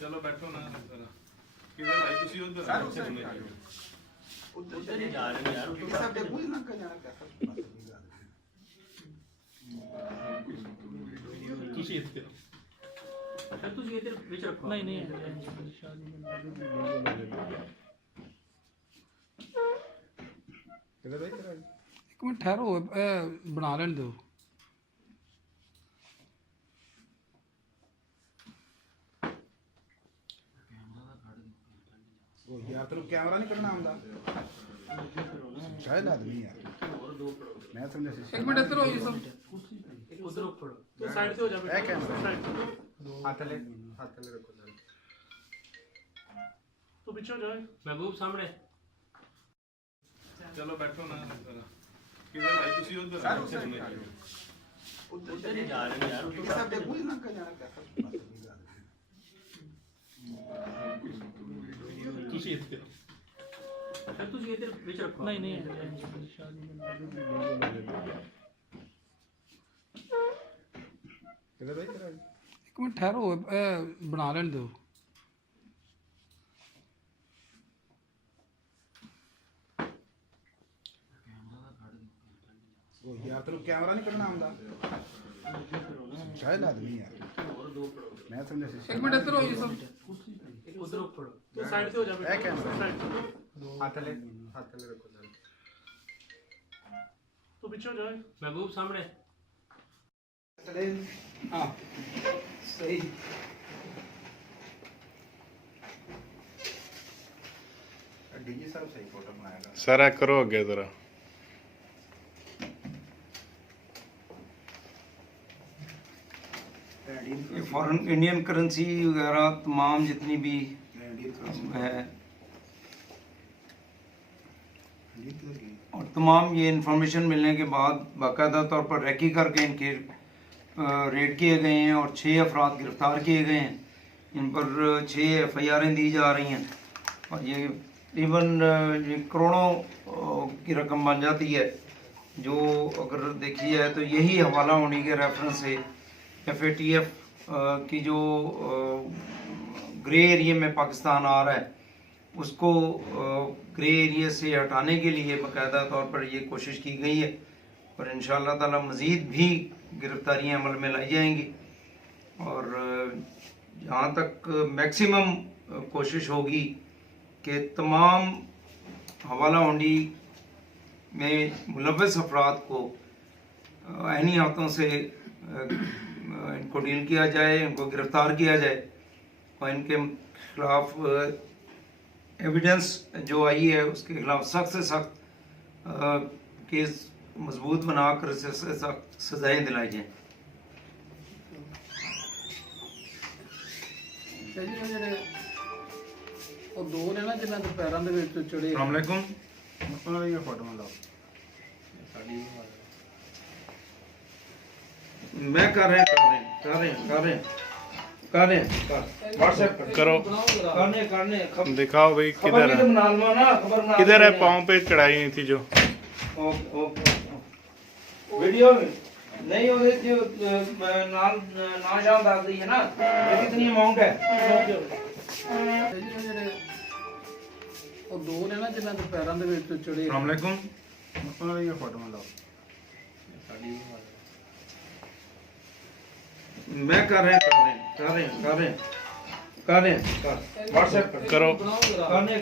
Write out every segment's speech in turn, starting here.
चलो बैठो ना किधर भाई तुसी उधर सर उस साइड आ जाओ उधर ही जा रहे हैं यार क्योंकि सब देखो ना का जाना कैसा तुसी इधर सर तुझे इधर बीच रखो नहीं नहीं किधर भाई तेरा एक मिनट ठहरो बना लेने दो ओ यार तेरे को कैमरा नहीं करना आंदा शायद आदमी यार मैं समझा एक मिनट इधर हो ये सब उधर ऊपर तो साइड से हो जा ए कैमरा हाथ ले रखो सर तो पीछे हो जाए महबूब सामने चलो बैठो ना किधर भाई तुसी उधर सर उस साइड आ जाओ उधर ही जा रहे हैं यार क्योंकि सब देखो ना का जाना कैसा तुसी इधर सर तुझे इधर बीच रखो नहीं नहीं किधर भाई तेरा एक मिनट ठहरो बना लेने दो ओ यार तेरे को कैमरा नहीं करना आंदा शायद आदमी यार मैं समझा एक मिनट इधर हो ये सब उधर ऊपर तो साइड से हो जा ए कैमरा हाथ ले रखो सर तो पीछे हो जाए महबूब सामने हाँ सही डीजी साहब सही फोटो बनाएगा सर करो अगे जरा ये फॉरेन इंडियन करेंसी वगैरह तमाम जितनी भी है और तमाम ये इंफॉर्मेशन मिलने के बाद बाकायदा तौर पर रेकी करके इनके रेड किए गए हैं और 6 अफराद गिरफ्तार किए गए हैं। इन पर 6 एफआईआरें दी जा रही हैं और ये इवन ये करोड़ों की रकम बन जाती है जो अगर देखी जाए तो यही हवाला होने के रेफरेंस से FATF की जो ग्रे एरिया में पाकिस्तान आ रहा है उसको ग्रे एरिया से हटाने के लिए बाकायदा तौर पर ये कोशिश की गई है और इंशाअल्लाह ताला मज़ीद भी गिरफ्तारियाँ अमल में लाई जाएंगी और जहाँ तक मैक्सिमम कोशिश होगी कि तमाम हवाला हुंडी में मुलव्वस अफराद को आईनी हाथों से इनको डील किया जाए, इनको गिरफ्तार किया जाए और इनके खिलाफ एविडेंस जो आई है उसके खिलाफ सख्त से सख्त केस मजबूत बनाकर इसे सख्त सजाएं दिलाई जाएं। ਉਹ ਦੋ ਨੇ ਨਾ ਜਿਨ੍ਹਾਂ ਦੇ ਪੈਰਾਂ ਦੇ ਵਿੱਚ ਚੜੇ अस्सलाम वालेकुम अपना ये फोटो लाओ मैं कर रहे व्हाट्सएप करो करने दिखाओ भाई खबर किधर भी तो है बना लो ना खबर बना किधर है लो। पाँव पे चढ़ाई नहीं थी जो वीडियो में नहीं होते जो नाल नाशाम दाग दी है ना ये कितनी अमाउंट है ਜਿਹੜੇ ਉਹ ਦੋ ਨੇ ਨਾ ਜਿਨ੍ਹਾਂ ਦੇ ਪੈਰਾਂ ਦੇ ਵਿੱਚ ਚੜੇ अस्सलाम वालेकुम अपना ये फोटो लाओ मैं कर रहे व्हाट्सएप करो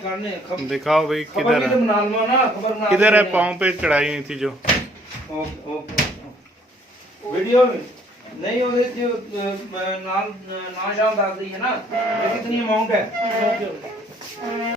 करने दिखाओ भाई खबर किधर भी तो है बना लो ना खबर बना किधर है लो। पाँव पे चढ़ाई नहीं थी जो वीडियो में नहीं होते जो नाशाम दाग दी है ना ये कितनी अमाउंट है